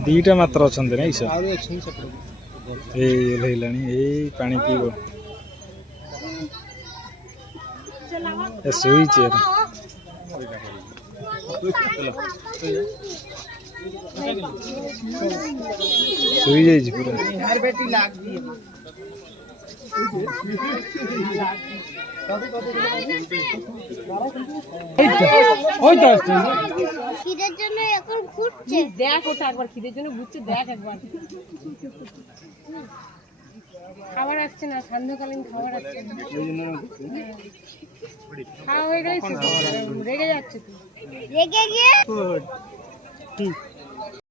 दीटा मात्र अच्छा नहीं सर पानी पीब शुई जाइए पूरा খিদের জন্য এখন ঘুরছে দেখ ওটা একবার খিদের জন্য ঘুরছে দেখ একবার খাবার আসছে না সান্ধ্যকালীন খাবার আসছে না খাওয়া হয়ে গেছে রেগে যাচ্ছে তুই রেগে গিয়ে